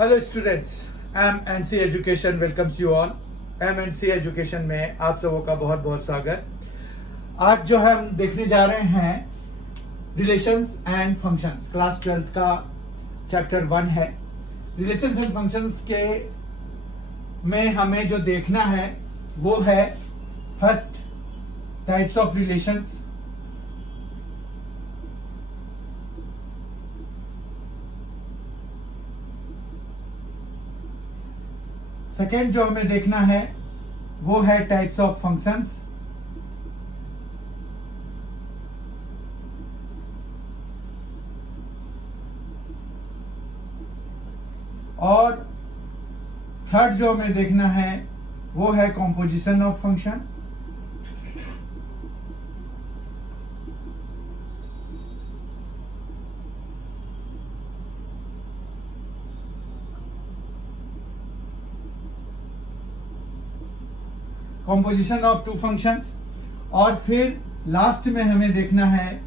Hello students, MNC education welcomes you all. MNC education में आप सबों का बहुत बहुत स्वागत। आज जो हम देखने जा रहे हैं relations and functions, class 12th का चैप्टर 1 है। रिलेशंस एंड फंक्शंस के में हमें जो देखना है वो है first types of relations, second जो हमें देखना है वो है टाइप्स ऑफ फंक्शंस, और थर्ड जो हमें देखना है वो है composition of function, composition of two functions, और फिर लास्ट में हमें देखना है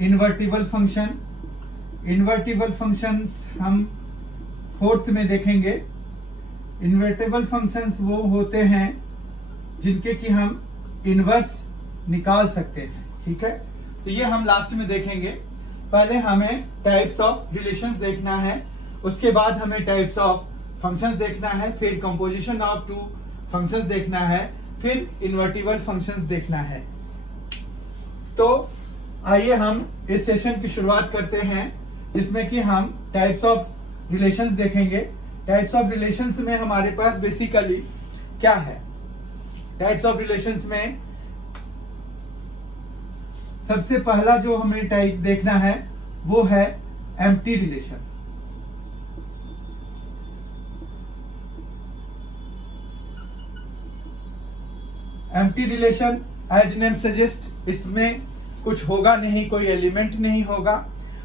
इन्वर्टिबल फंक्शन। इन्वर्टिबल फंक्शंस हम फोर्थ में देखेंगे। इन्वर्टिबल फंक्शंस वो होते हैं जिनके कि हम इनवर्स निकाल सकते हैं, ठीक है। तो ये हम लास्ट में देखेंगे। पहले हमें टाइप्स ऑफ रिलेशंस देखना है, उसके बाद हमें टाइप्स ऑफ फंक्शंस देखना है, फिर कंपोजिशन ऑफ टू फंक्शंस देखना है, फिर इन्वर्टिबल फंक्शंस देखना है। तो आइए हम इस सेशन की शुरुआत करते हैं, जिसमें कि हम टाइप्स ऑफ रिलेशंस देखेंगे। टाइप्स ऑफ रिलेशंस में हमारे पास बेसिकली क्या है? टाइप्स ऑफ रिलेशंस में सबसे पहला जो हमें टाइप देखना है वो है empty relation. Empty relation as name suggest, इसमें कुछ होगा नहीं, कोई एलिमेंट नहीं होगा।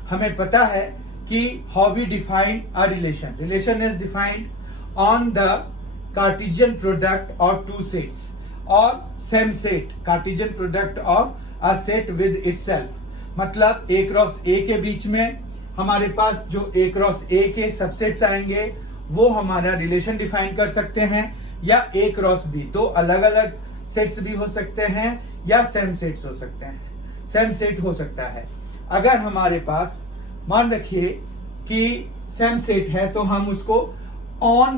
हमें पता है कि how we define a relation. Relation is defined on the Cartesian product of two sets और same set, Cartesian product of a set with itself. मतलब ए क्रॉस ए के बीच में हमारे पास जो ए क्रॉस ए के सबसेट्स आएंगे वो हमारा रिलेशन डिफाइन कर सकते हैं, या ए क्रॉस बी, दो अलग अलग सेट्स भी हो सकते हैं या सेम सेट्स हो सकते हैं, सेम सेट हो सकता है। अगर हमारे पास मान रखिए कि सेम सेट है तो हम उसको ऑन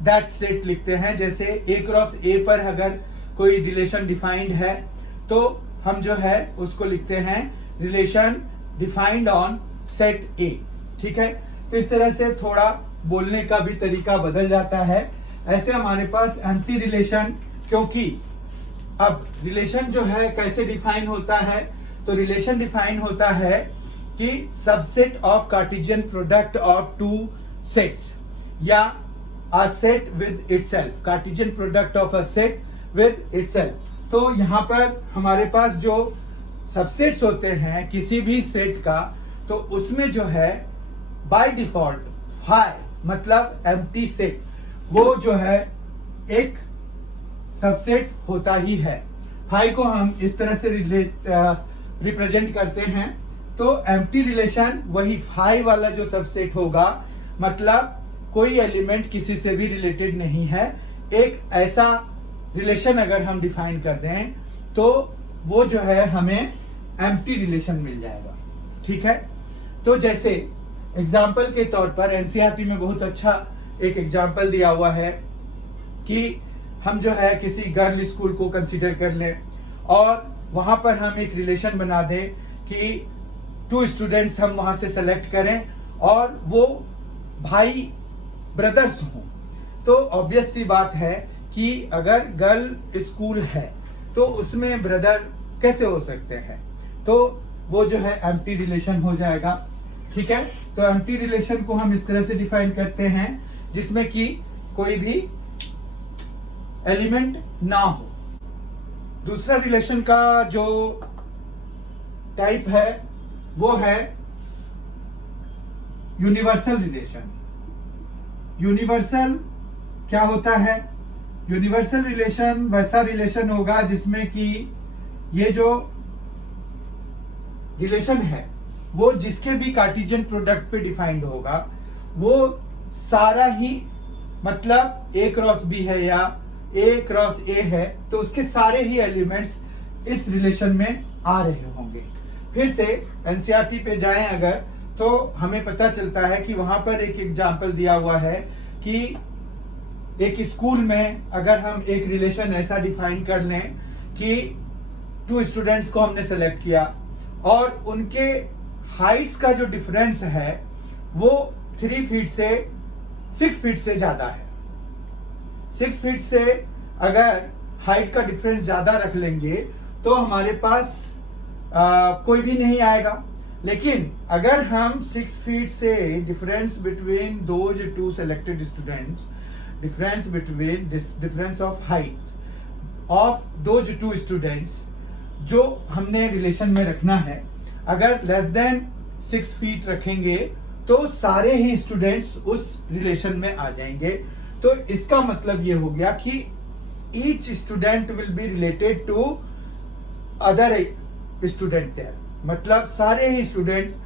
दैट सेट लिखते हैं। जैसे ए क्रॉस ए पर अगर कोई रिलेशन डिफाइंड है तो हम जो है उसको लिखते हैं रिलेशन डिफाइंड ऑन सेट ए, ठीक है। तो इस तरह से थोड़ा बोलने का भी तरीका बदल जाता है। ऐसे हमारे पास एम्प्टी रिलेशन, क्योंकि अब रिलेशन जो है कैसे डिफाइन होता है, तो रिलेशन डिफाइन होता है कि subset of Cartesian product of two sets या a set with itself, Cartesian product of a set with itself. तो यहां पर हमारे पास जो सबसेट्स होते हैं किसी भी सेट का, तो उसमें जो है बाय डिफॉल्ट फाई मतलब एम्प्टी सेट, वो जो है एक सबसेट होता ही है। फाई को हम इस तरह से रिप्रेजेंट करते हैं। तो एम्प्टी रिलेशन वही फाई वाला जो सबसेट होगा, मतलब कोई एलिमेंट किसी से भी रिलेटेड नहीं है। एक ऐसा रिलेशन अगर हम डिफाइन कर दें तो वो जो है हमें एम्प्टी रिलेशन मिल जाएगा, ठीक है। तो जैसे एग्जाम्पल के तौर पर एनसीईआरटी में बहुत अच्छा एक एग्जाम्पल दिया हुआ है कि हम जो है किसी गर्ल स्कूल को कंसीडर कर लें और वहां पर हम एक रिलेशन बना दें कि टू स्टूडेंट्स हम वहां से सेलेक्ट करें और वो भाई ब्रदर्स हों। तो ऑब्वियस सी बात है कि अगर गर्ल स्कूल है तो उसमें ब्रदर कैसे हो सकते हैं, तो वो जो है एम्प्टी रिलेशन हो जाएगा, ठीक है। तो एम्प्टी रिलेशन को हम इस तरह से डिफाइन करते हैं जिसमें कि कोई भी एलिमेंट ना हो। दूसरा रिलेशन का जो टाइप है वो है यूनिवर्सल रिलेशन। यूनिवर्सल क्या होता है? यूनिवर्सल रिलेशन वैसा रिलेशन होगा जिसमें कि ये जो रिलेशन है वो जिसके भी कार्टेशियन प्रोडक्ट पे डिफाइंड होगा, वो सारा ही मतलब A क्रॉस B है या A क्रॉस A है, तो उसके सारे ही एलिमेंट्स इस रिलेशन में आ रहे होंगे। फिर से एनसीईआरटी पे जाएं अगर, तो हमें पता चलता है कि वहां पर एक एग्जाम्पल दिया हुआ है कि एक स्कूल में अगर हम एक रिलेशन ऐसा डिफाइन कर लें कि 2 स्टूडेंट्स को हमने सेलेक्ट किया और उनके हाइट्स का जो डिफरेंस है वो 3 फीट से 6 फीट से ज्यादा है। 6 फीट से अगर हाइट का डिफरेंस ज्यादा रख लेंगे तो हमारे पास कोई भी नहीं आएगा। लेकिन अगर हम 6 फीट से difference between those 2 selected students, difference of Heights of those 2 students जो हमने रिलेशन में रखना है, अगर लेस देन 6 फीट रखेंगे तो सारे ही स्टूडेंट्स उस रिलेशन में आ जाएंगे। तो इसका मतलब ये हो गया कि each student will be related to other student there, मतलब सारे ही स्टूडेंट्स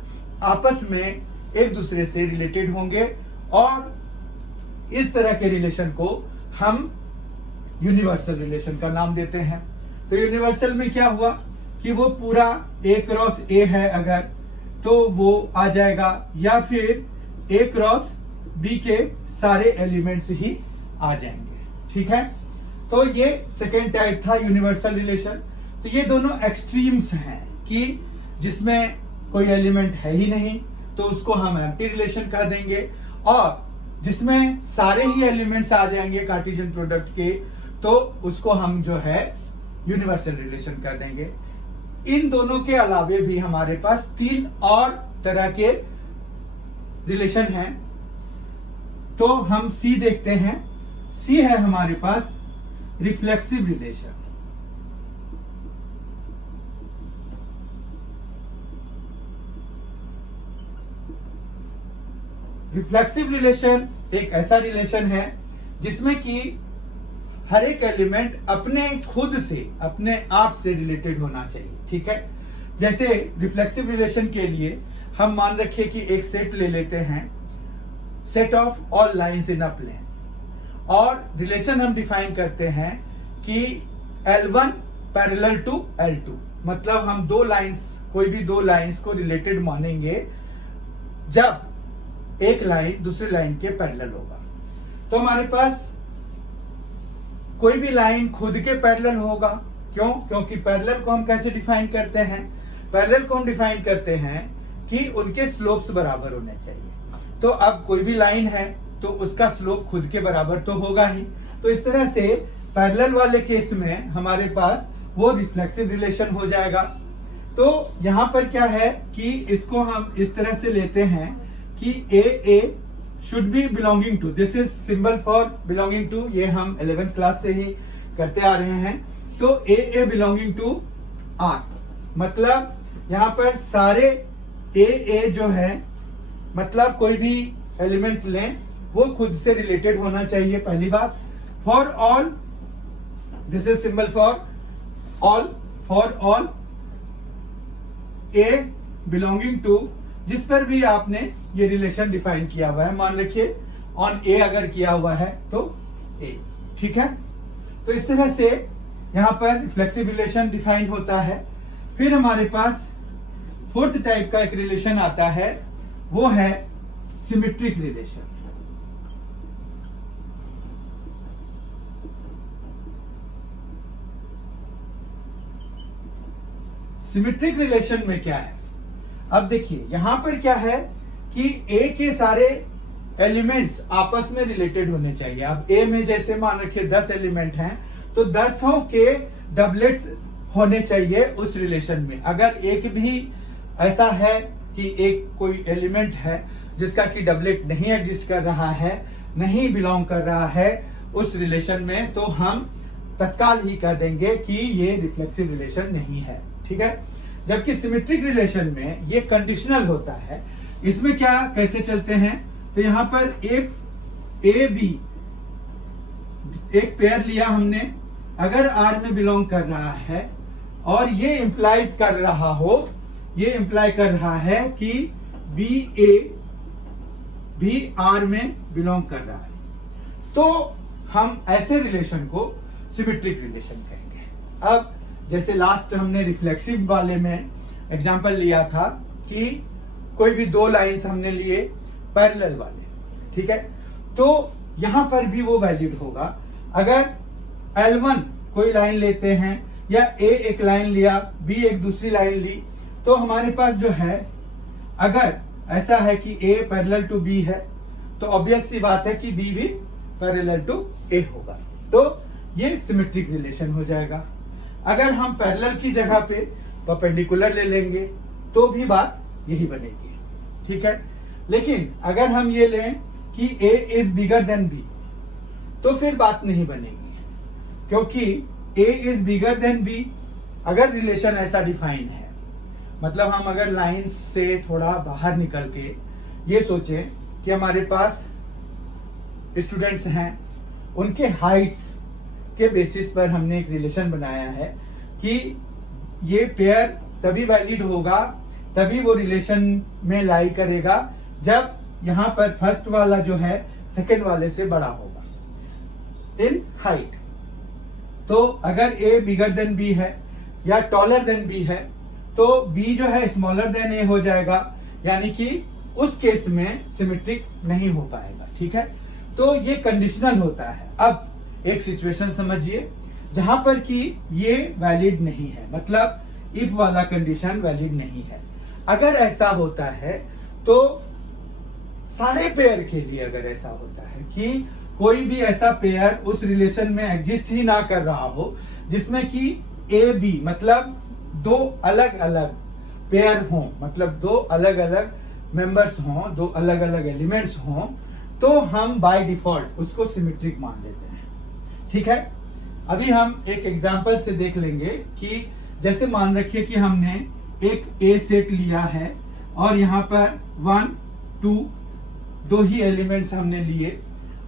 आपस में एक दूसरे से रिलेटेड होंगे और इस तरह के रिलेशन को हम यूनिवर्सल रिलेशन का नाम देते हैं। तो यूनिवर्सल में क्या हुआ कि वो पूरा A क्रॉस A है अगर, तो वो आ जाएगा, या फिर A क्रॉस B के सारे एलिमेंट्स ही आ जाएंगे। ठीक है, तो ये सेकेंड टाइप था यूनिवर्सल रिलेशन। तो ये दोनों एक्सट्रीम्स हैं कि जिसमें कोई एलिमेंट है ही नहीं तो उसको हम एम्प्टी रिलेशन कह देंगे, और जिसमें सारे ही एलिमेंट्स आ जाएंगे कार्टेशियन प्रोडक्ट के तो उसको हम जो है यूनिवर्सल रिलेशन कह देंगे। इन दोनों के अलावे भी हमारे पास 3 और तरह के रिलेशन हैं। तो हम सी देखते हैं। सी है हमारे पास रिफ्लेक्सिव रिलेशन। रिफ्लेक्सिव रिलेशन एक ऐसा रिलेशन है जिसमें कि हर एक एलिमेंट अपने खुद से, अपने आप से रिलेटेड होना चाहिए। ठीक है, जैसे रिफ्लेक्सिव रिलेशन के लिए हम मान रखिए कि एक सेट ले लेते हैं, set of all lines in a plane, और रिलेशन हम डिफाइन करते हैं कि L1 पैरेलल टू L2, मतलब हम कोई भी दो लाइंस को रिलेटेड मानेंगे जब एक लाइन दूसरी लाइन के पैरेलल होगा। तो हमारे पास कोई भी लाइन खुद के पैरेलल होगा। क्यों? क्योंकि पैरेलल को हम कैसे डिफाइन करते हैं? पैरेलल को हम डिफाइन करते हैं कि उनके स्लोप्स बराबर होने चाहिए। तो अब कोई भी लाइन है तो उसका स्लोप खुद के बराबर तो होगा ही। तो इस तरह से पैरेलल वाले केस में हमारे पास वो रिफ्लेक्सिव रिलेशन हो जाएगा। तो यहां पर क्या है कि इसको हम इस तरह से लेते हैं कि A should be belonging to, this is symbol for belonging to, ये हम 11th क्लास से ही करते आ रहे हैं। तो A बिलोंगिंग टू R, मतलब यहां पर सारे A जो है, मतलब कोई भी एलिमेंट लें वो खुद से रिलेटेड होना चाहिए, पहली बात। For all, this is symbol for all A belonging to, जिस पर भी आपने ये रिलेशन डिफाइन किया हुआ है, मान रखिए ऑन A अगर किया हुआ है तो A। ठीक है, तो इस तरह से यहां पर रिफ्लेक्सिव रिलेशन डिफाइन होता है। फिर हमारे पास 4th टाइप का एक रिलेशन आता है, वो है सिमेट्रिक रिलेशन। सिमेट्रिक रिलेशन में क्या है? अब देखिए यहां पर क्या है कि A के सारे एलिमेंट्स आपस में रिलेटेड होने चाहिए। अब A में जैसे मान रखिए 10 एलिमेंट हैं तो 10 के डबलेट्स होने चाहिए उस रिलेशन में। अगर एक भी ऐसा है कि एक कोई एलिमेंट है जिसका कि डबलेट नहीं एग्जिस्ट कर रहा है, नहीं बिलोंग कर रहा है उस रिलेशन में, तो हम तत्काल ही कह देंगे कि ये रिफ्लेक्सिव रिलेशन नहीं है। ठीक है, जबकि सिमेट्रिक रिलेशन में ये कंडीशनल होता है। इसमें क्या कैसे चलते हैं? तो यहां पर AB एक पेयर लिया हमने, अगर R में बिलोंग कर रहा है और ये इंप्लाई कर रहा है कि BA भी R में बिलोंग कर रहा है, तो हम ऐसे रिलेशन को सिमेट्रिक रिलेशन कहेंगे। अब जैसे लास्ट हमने रिफ्लेक्सिव वाले में एग्जांपल लिया था कि कोई भी दो लाइंस हमने लिए पैरेलल वाले, ठीक है, तो यहां पर भी वो वैलिड होगा। अगर L1 कोई लाइन लेते हैं या A एक लाइन लिया, B एक दूसरी लाइन ली, तो हमारे पास जो है, अगर ऐसा है कि A पैरेलल टू B है, तो ऑब्वियस सी बात है कि B भी पैरेलल टू A होगा, तो ये सिमेट्रिक रिलेशन हो जाएगा। अगर हम पैरेलल की जगह पे परपेंडिकुलर ले लेंगे तो भी बात यही बनेगी, ठीक है। लेकिन अगर हम ये लें कि A is bigger than B, तो फिर बात नहीं बनेगी, क्योंकि A is bigger than B अगर रिलेशन ऐसा डिफाइन है, मतलब हम अगर लाइंस से थोड़ा बाहर निकल के ये सोचें कि हमारे पास स्टूडेंट्स हैं, उनके हाइट्स के बेसिस पर हमने एक रिलेशन बनाया है कि ये पेयर तभी वैलिड होगा, तभी वो रिलेशन में लाई करेगा जब यहां पर फर्स्ट वाला जो है सेकेंड वाले से बड़ा होगा इन हाइट। तो अगर A बिगर देन B है या टॉलर देन B है, तो B जो है स्मॉलर देन A हो जाएगा, यानी कि उस केस में सिमेट्रिक नहीं हो पाएगा, ठीक है। तो ये कंडीशनल होता है। अब एक सिचुएशन समझिए जहां पर कि ये वैलिड नहीं है, मतलब इफ वाला कंडीशन वैलिड नहीं है। अगर ऐसा होता है तो सारे पेयर के लिए अगर ऐसा होता है कि कोई भी ऐसा पेयर उस रिलेशन में एग्जिस्ट ही ना कर रहा हो जिसमें कि A B मतलब दो अलग अलग पेयर हों, मतलब दो अलग अलग मेंबर्स हों, दो अलग अलग एलिमेंट्स हों, तो हम बाय डिफॉल्ट उसको सिमेट्रिक मान लेते हैं, ठीक है। अभी हम एक एग्जांपल से देख लेंगे कि जैसे मान रखिए कि हमने एक A सेट लिया है और यहाँ पर 1 2 दो ही एलिमेंट्स हमने लिए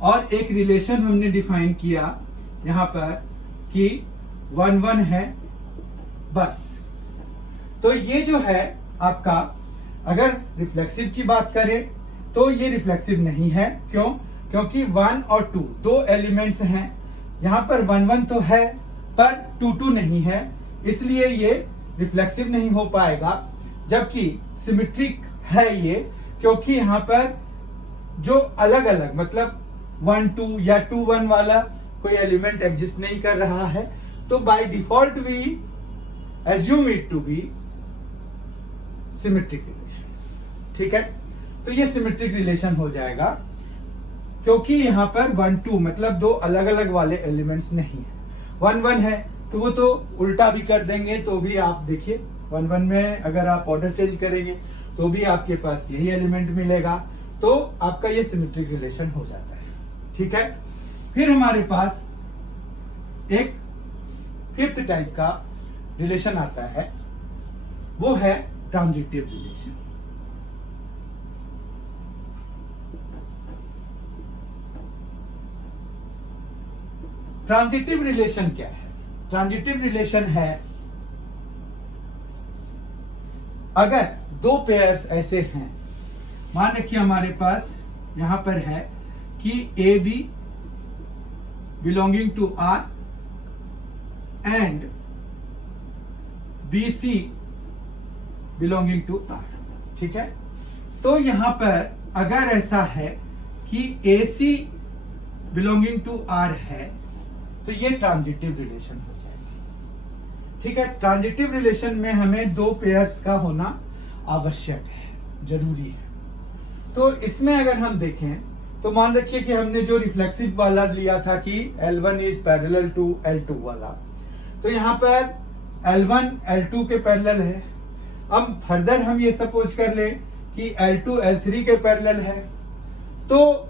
और एक रिलेशन हमने डिफाइन किया यहाँ पर कि 1 1 है बस। तो ये जो है आपका, अगर रिफ्लेक्सिव की बात करें तो ये रिफ्लेक्सिव नहीं है। क्यों? क्योंकि 1 और 2 दो एलिमेंट्स हैं, यहाँ पर 1 1 तो है पर 2 2 नहीं है, इसलिए ये रिफ्लेक्सिव नहीं हो पाएगा। जबकि सिमेट्रिक है ये, क्योंकि यहाँ पर जो अलग अलग मतलब 1 2 या 2 1 वाला कोई एलिमेंट एग्जिस्ट नहीं कर रहा है, तो by default we assume it to be symmetric relation, ठीक है। तो ये सिमेट्रिक रिलेशन हो जाएगा क्योंकि यहाँ पर 1 2 मतलब दो अलग अलग वाले एलिमेंट्स नहीं है। 1 1 है तो वो तो उल्टा भी कर देंगे, तो भी आप देखिए 1 1 में अगर आप ऑर्डर चेंज करेंगे तो भी आपके पास यही एलिमेंट मिलेगा, तो आपका ये सिमेट्रिक रिलेशन हो जाता है, ठीक है। फिर हमारे पास एक फिफ्थ टाइप का रिलेशन आता है, वो है ट्रांजिटिव रिलेशन। ट्रांजिटिव रिलेशन क्या है? ट्रांजिटिव रिलेशन है अगर दो पेयर्स ऐसे हैं, मान रखिए हमारे पास यहां पर है कि A B belonging to R and B C belonging to R, ठीक है। तो यहां पर अगर ऐसा है कि A C belonging to R है तो ये ट्रांजिटिव रिलेशन हो जाएगा, ठीक है। ट्रांजिटिव रिलेशन में हमें दो पेयर्स का होना आवश्यक है, जरूरी है। तो इसमें अगर हम देखें तो मान रखिए कि हमने जो रिफ्लेक्सिव वाला लिया था कि L1 is parallel to L2 वाला, तो यहाँ पर L1 L2 के पैरेलल है। अब फर्दर हम ये सपोज कर ले कि L2 L3 के पैरेलल है, तो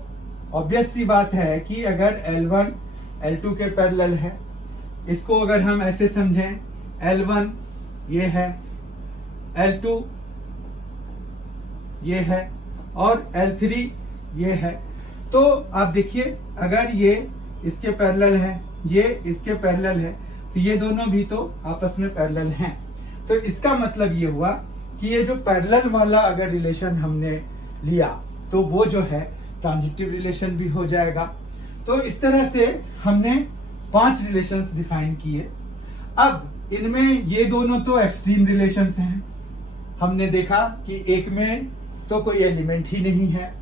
ऑब्वियस सी बात है कि अगर L1 L2 के पैरेलल है, इसको अगर हम ऐसे समझें, L1 ये है, L2 ये है और L3 ये है, तो आप देखिए अगर ये इसके पैरेलल है, ये इसके पैरेलल है, तो ये दोनों भी तो आपस में पैरेलल हैं। तो इसका मतलब ये हुआ कि ये जो पैरेलल वाला अगर रिलेशन हमने लिया तो वो जो है ट्रांजिटिव रिलेशन भी हो जाएगा। तो इस तरह से हमने 5 रिलेशंस डिफाइन किए। अब इनमें ये दोनों तो एक्सट्रीम रिलेशंस हैं। हमने देखा कि एक में तो कोई एलिमेंट ही नहीं है,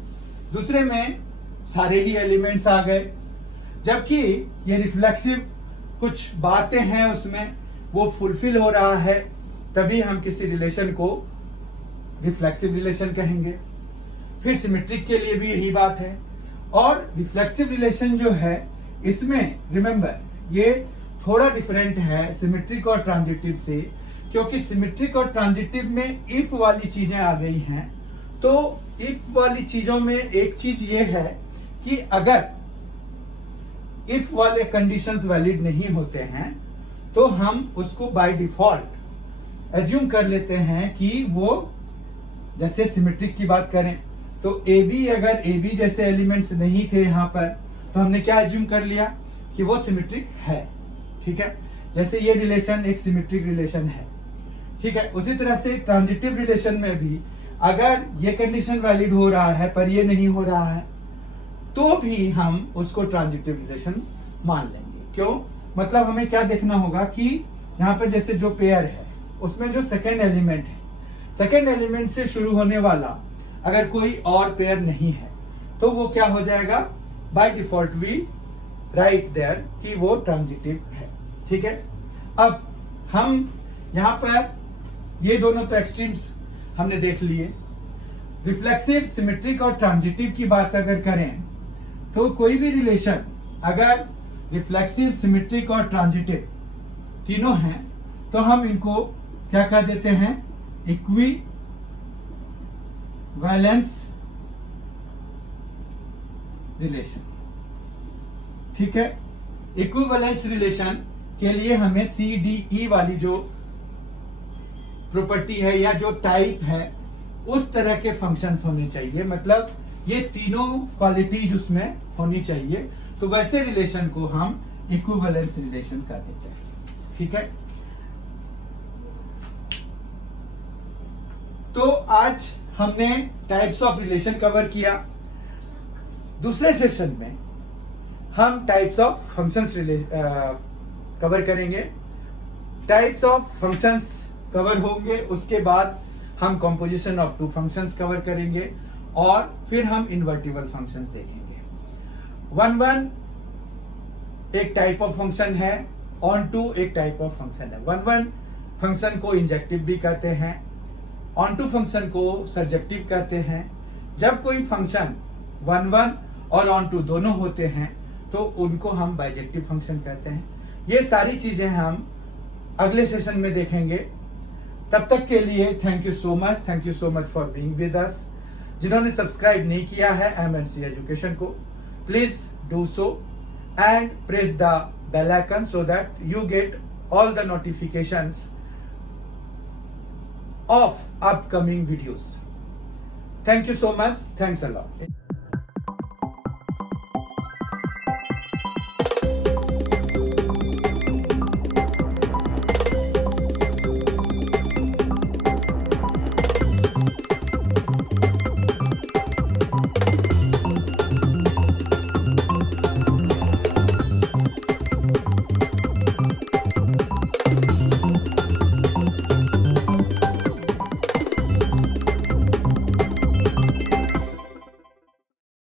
दूसरे में सारे ही एलिमेंट्स आ गए, जबकि ये रिफ्लेक्सिव कुछ बातें हैं उसमें वो फुलफिल हो रहा है, तभी हम किसी रिलेशन को रिफ्लेक्सिव रिलेशन कहेंगे। फिर सिमेट्रिक के लिए भी यही बात है। और रिफ्लेक्सिव रिलेशन जो है इसमें रिमेंबर ये थोड़ा डिफरेंट है सिमेट्रिक और ट्रांजिटिव से, क्योंकि सिमेट्रिक और ट्रांजिटिव में इफ वाली चीजें आ गई हैं। तो इफ वाली चीजों में एक चीज ये है कि अगर इफ वाले कंडीशंस वैलिड नहीं होते हैं तो हम उसको बाय डिफॉल्ट एज्यूम कर लेते हैं कि वो, जैसे सिमेट्रिक की बात करें तो AB अगर AB जैसे एलिमेंट्स नहीं थे यहां पर तो हमने क्या एज्यूम कर लिया कि वो सिमेट्रिक है। ठीक है, जैसे ये रिलेशन एक सिमेट्रिक रिलेशन है। ठीक है, उसी तरह से ट्रांजिटिव रिलेशन में भी अगर ये कंडीशन वैलिड हो रहा है पर ये नहीं हो रहा है तो भी हम उसको ट्रांजिटिव रिलेशन मान लेंगे। क्यों? मतलब हमें क्या देखना होगा कि यहाँ पर जैसे जो पेयर है उसमें जो सेकेंड एलिमेंट है, सेकेंड एलिमेंट से शुरू होने वाला अगर कोई और पेयर नहीं है तो वो क्या हो जाएगा, by default we write there कि वो ट्रांजिटिव है। ठीक है, अब हम यहाँ पर ये दोनों तो एक्सट्रीम्स हमने देख लिए। रिफ्लेक्सिव, सिमेट्रिक और ट्रांजिटिव की बात अगर करें तो कोई भी रिलेशन अगर रिफ्लेक्सिव, सिमेट्रिक और ट्रांजिटिव तीनों हैं तो हम इनको क्या कह देते हैं, इक्विवेलेंस रिलेशन। ठीक है, इक्विवेलेंस रिलेशन के लिए हमें CDE वाली जो प्रॉपर्टी है या जो टाइप है उस तरह के फंक्शंस होने चाहिए, मतलब ये तीनों क्वालिटीज उसमें होनी चाहिए। तो वैसे रिलेशन को हम इक्विवेलेंस रिलेशन कह देते हैं। ठीक है, तो आज हमने टाइप्स ऑफ रिलेशन कवर किया। दूसरे सेशन में हम टाइप्स ऑफ फंक्शंस कवर करेंगे। टाइप्स ऑफ फंक्शंस कवर होंगे, उसके बाद हम कंपोजिशन ऑफ 2 फंक्शंस कवर करेंगे और फिर हम इन्वर्टिबल फंक्शंस देखेंगे। 1-1 एक टाइप ऑफ फंक्शन है, ऑन-टू एक टाइप ऑफ फंक्शन है। 1-1 फंक्शन को इंजेक्टिव भी कहते हैं, ऑन-टू फंक्शन को सर्जेक्टिव कहते हैं। जब कोई फंक्शन 1-1 और ऑन-टू दोनों होते हैं तो उनको हम बाइजेक्टिव फंक्शन कहते हैं। ये सारी चीजें हम अगले सेशन में देखेंगे। तब तक के लिए thank you so much for being with us. जिन्होंने सब्सक्राइब नहीं किया है MNC एजुकेशन को, please do so and press the bell icon so that you get all the notifications of upcoming videos. Thank you so much, thanks a lot.